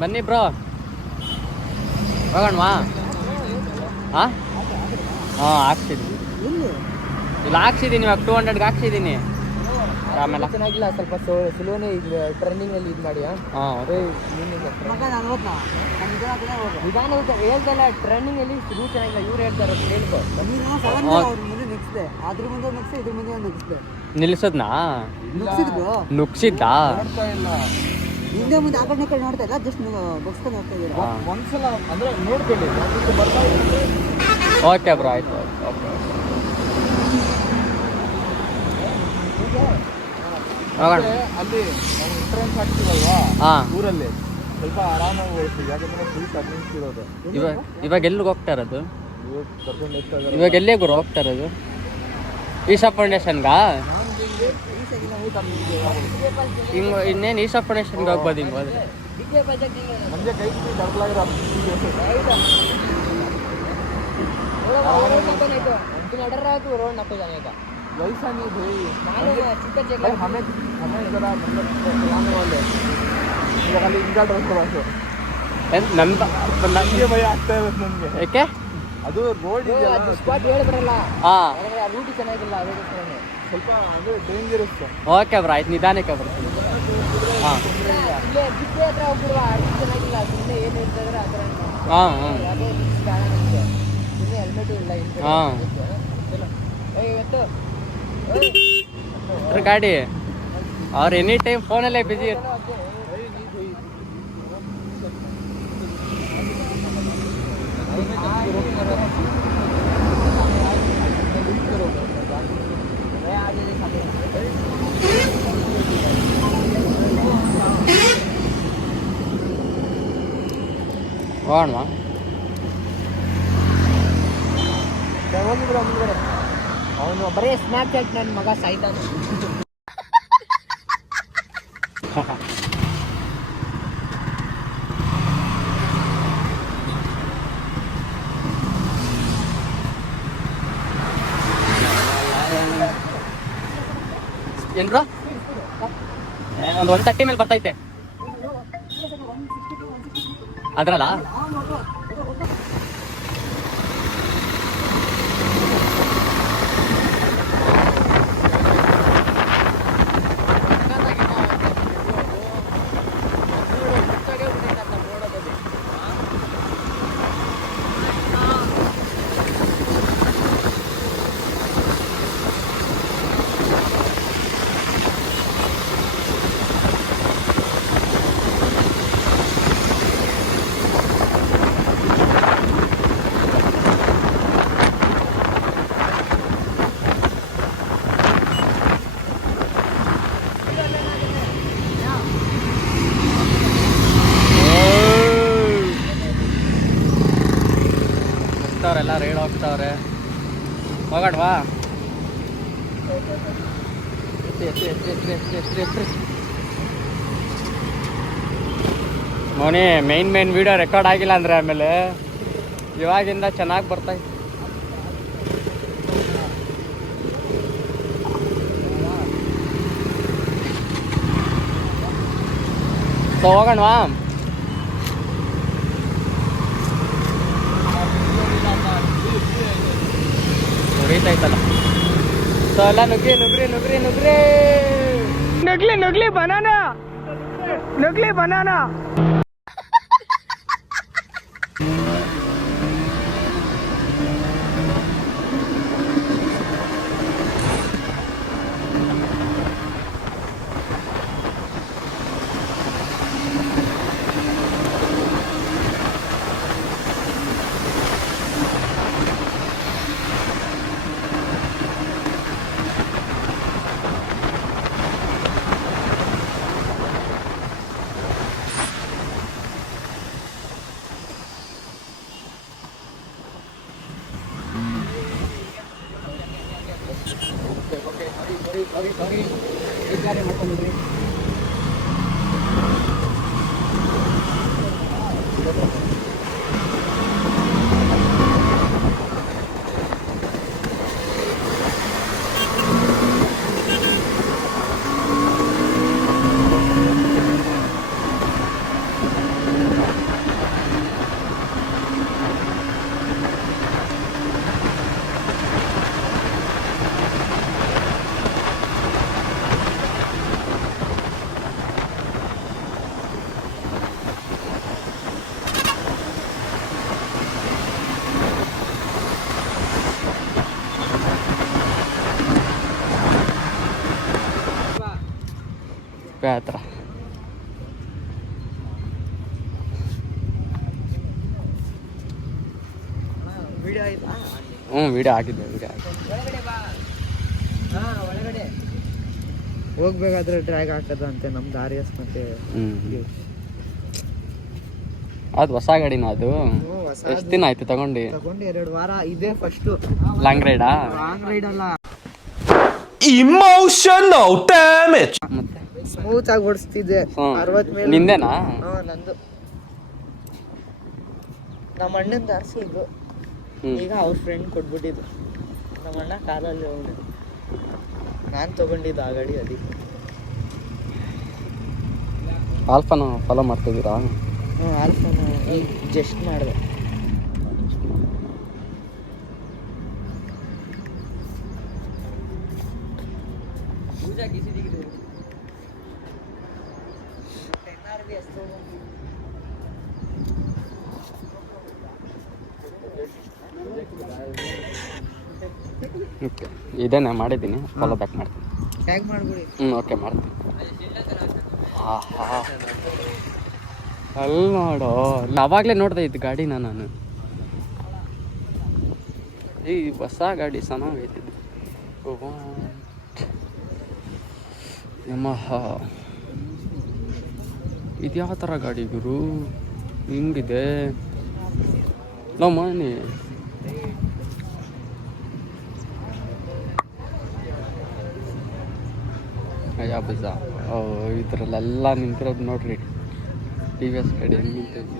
ಬನ್ನಿ ಬ್ರೋ, ಹೋಗೋಣವಾ? ಹಾಂ ಹಾಕ್ಸಿದ್ದೀನಿ. ಇಲ್ಲ ಹಾಕ್ಸಿದ್ದೀನಿ, ಇವಾಗ 200ಗೆ ಹಾಕ್ಸಿದ್ದೀನಿ. ಆಮೇಲೆ ಚೆನ್ನಾಗಿಲ್ಲ, ಸ್ವಲ್ಪ ಸ್ಲೋನೇ ಈಗ ಟ್ರೆಂಡಿಂಗ್ ಅಲ್ಲಿ ಇದು ಮಾಡಿ. ನಿಧಾನ ಹೇಳ್ತಲ್ಲ, ಟ್ರೆಂಡಿಂಗ್ ಅಲ್ಲಿ ಸ್ಲೋ ಚೆನ್ನಾಗಿಲ್ಲ. ಇವ್ರು ಹೇಳ್ತಾರೆ ಹೇಳ್ಕೊ, ನೆಕ್ಸ್ಟ್ ಅದ್ರ ಮುಂದೆ ನೆಕ್ಸ್ಟ್ ಇದ್ರ ಮುಂದೆ ಒಂದು ನೆಕ್ಸ್ಟ್ ನಿಲ್ಸದ್ನಾ ನುಗ್ಸಿದ್ದಾ? ಹಿಂದೆ ಮುಂದೆ ಆ ಕಡೆ ನೋಡ್ತಾ ಇಲ್ಲ, ಜಸ್ಟ್ ಬಗ್ಸ್ಕೊಂಡು ಹೋಗ್ತಾ ಇದ್ದೀರಾ. ಒಂದ್ಸಲ ಅಂದ್ರೆ ನೋಡ್ಕೊಳ್ಳಿ. ಓಕೆ ಬ್ರೋ, ಆಯ್ತು. ಓಕೆ ಅಲ್ಲಿ ಎಂಟ್ರೆನ್ಸ್ ಆಗ್ತೀವಲ್ವಾ ಊರಲ್ಲಿ, ಸ್ವಲ್ಪ ಆರಾಮಾಗಿ ಹೋಗ್ತೀವಿ. ಯಾಕಂದ್ರೆ ಫುಲ್ ಟರ್ನಿಂಗ್ಸ್ ಇರೋದು. ಇವಾಗ ಎಲ್ಲಿಗೆ ಹೋಗ್ತಾ ಇರೋದು? ಇವಾಗ ಎಲ್ಲೇ ಗುರು ಹೋಗ್ತಾ ಇರೋದು? ಈಶಾ ಫೌಂಡೇಶನ್ಗಾ? ಹಿಂಗೆ ಇನ್ನೇನು ಈಶಾ ಫೌಂಡೇಶನ್ಗೆ ಹೋಗ್ಬೋದು ಹಿಂಗೆ ಹೋದ್ರೆ. ನಮಗೆ ಕೈ ಡರ್ಲಾಗಿರೋ रोड ना जाने का वैसा नहीं भाई, चिकन हमें जरा मतलब चलाने वाले खाली इनका ड्रेस बस ನನಗೆ ಭಯ ಆಗ್ತಾ ಇರುತ್ತೆ ನನಗೆ. ಯಾಕೆ? ಅದು ರೋಡ್ ಇದೆಯಲ್ಲ, ಸ್ಪಾಟ್ ಹೇಳಿ ಬರಲ್ಲ. ಹಾಂ, ರೂಟ್ ಚೆನ್ನಾಗಿಲ್ಲ, ಅದಕ್ಕೋಸ್ಕರ ಸ್ವಲ್ಪ ಅಂದರೆ ಡೇಂಜರಸ್. ಓಕೆ ಬ್ರೋ, ಆಯ್ತು, ನಿಧಾನಕ್ಕೆ ಬರ್ತೀನಿ. ಹಾಂ, ಇಲ್ಲೇ ಬಿಟ್ಟೆ ಹತ್ರ ಹೋಗ್ಬಿಡುವ. ರೂಟ್ ಚೆನ್ನಾಗಿಲ್ಲ, ಸುಮ್ಮನೆ ಏನು ಹೇಳ್ತಿದ್ರೆ ಆ ಥರ. ಹಾಂ ಹಾಂ ಅದೇ ಬೇಡ ನನಗೆ. ಸುಮ್ಮನೆ ಹೆಲ್ಮೆಟು ಇಲ್ಲ. ಹಾಂ ಇವತ್ತು ಗಾಡಿ ಅವ್ರು ಎನಿ ಟೈಮ್ ಫೋನಲ್ಲೇ ಬಿಜಿ ಇರ್ತಾರೆ. ಹೋಗೋಣವಾ? ಹೋಗಿಬಿಡು ಮುಂದ್ಗಡೆ. ಅವನು ಬರೀ ಸ್ನ್ಯಾಪ್ ಚಾಟ್ ನನ್ನ ಮಗ ಸಾಯ್ತಾನೆ. ಏನು ಬ್ರೋ? ಒಂದು 130 ಮೇಲೆ ಬರ್ತೈತೆ ಅದ್ರಲ್ಲ. ಎಲ್ಲ ರೈಡ್ ಹೋಗ್ತಾವ್ರೆ. ಹೋಗೋಣವಾ? ಮೋನಿ ಮೇನ್ ವಿಡಿಯೋ ರೆಕಾರ್ಡ್ ಆಗಿಲ್ಲ ಅಂದರೆ ಆಮೇಲೆ ಇವಾಗಿಂದ ಚೆನ್ನಾಗಿ ಬರ್ತಾಯಿತ್ತು. ಸೊ ಹೋಗೋಣವಾ? ಹೊರೀತಾಯ್ತಲ್ಲ. ಸೊ ಎಲ್ಲ ನುಗ್ಲಿ ಬನಾನಾ. sorry. Ikarya matandri. ಕುಪ್ಪೆ ಹತ್ರ. ವಿಡಿಯೋ ಆಯ್ತಾ? ವಿಡಿಯೋ ಹಾಕಿದ್ದೆ. ಒಳಗಡೆ ಬಾ. ಒಳಗಡೆ ಹೋಗ್ಬೇಕಾದ್ರೆ ಡ್ರ್ಯಾಗ್ ಹಾಕದಂತೆ ನಮ್ದು ಆರ್ಯಸ್ ಮತ್ತೆ ಅದು ಹೊಸ ಗಾಡಿನ ಅದು? ಎಷ್ಟು ದಿನ ಆಯ್ತು ತಗೊಂಡು? 2 ವಾರ. ಇದೇ ಫಸ್ಟು ಲಾಂಗ್ ರೈಡಾ? ಲಾಂಗ್ ರೈಡ್ ಅಲ್ಲ, ಇಮೋಷನಲ್ ಡ್ಯಾಮೇಜ್. ಮತ್ತೆ ಸ್ಮೂತ್ ಆಗಿ ಓಡಿಸ್ತಿದ್ದೆ. 60 ಮೇಲೆ. ನಿಂದೇನಾ? ನಂದು. ನಮ್ಮ ಅಣ್ಣಂದು ಆರ್ಸಿದ್ದು. ಈಗ ಅವ್ರ ಫ್ರೆಂಡ್ ಕೊಟ್ಬಿಟ್ಟಿದ್ದು. ನಮ್ಮ ಅಣ್ಣ ಕಾರಲ್ಲಿ ಅವನು, ನಾನು ತಗೊಂಡಿದ್ದು ಆ ಗಾಡಿ. ಅದಕ್ಕೆ ಆಲ್ಫಾನ ಫಾಲೋ ಮಾಡ್ತಿದ್ದೀರಾ? ಆಲ್ಫಾನ ಈಗ ಜಸ್ಟ್ ಮಾಡಿದೆ. ಓಕೆ, ಇದೇನೆ ಮಾಡಿದ್ದೀನಿ. ಫಾಲೋ ಬ್ಯಾಕ್ ಮಾಡ್ತೀನಿ. ಟ್ಯಾಗ್ ಮಾಡ್ಬಿಡಿ. ಓಕೆ ಮಾಡ್ತೀನಿ. ಅಲ್ಲಿ ನೋಡು, ಅವಾಗಲೇ ನೋಡ್ದೆ ಇದ್ದು ಗಾಡಿನ ನಾನು. ಈ ಹೊಸ ಗಾಡಿ ಚೆನ್ನಾಗೈತಿದ್ದು. ಯಮಹ ಇದ್ಯಾವ ಥರ ಗಾಡಿ ಗುರು? ಹಿಂಗಿದೆ ನಾವು ಮನೆ. ಅಯ್ಯ ಬಜ. ಇದರಲ್ಲೆಲ್ಲ ನಿಂತಿರೋದು ನೋಡ್ರಿ, ಟಿ ವಿ ಎಸ್ ಗಾಡಿ ಹೆಂಗೆ ನಿಂತೈತಿ.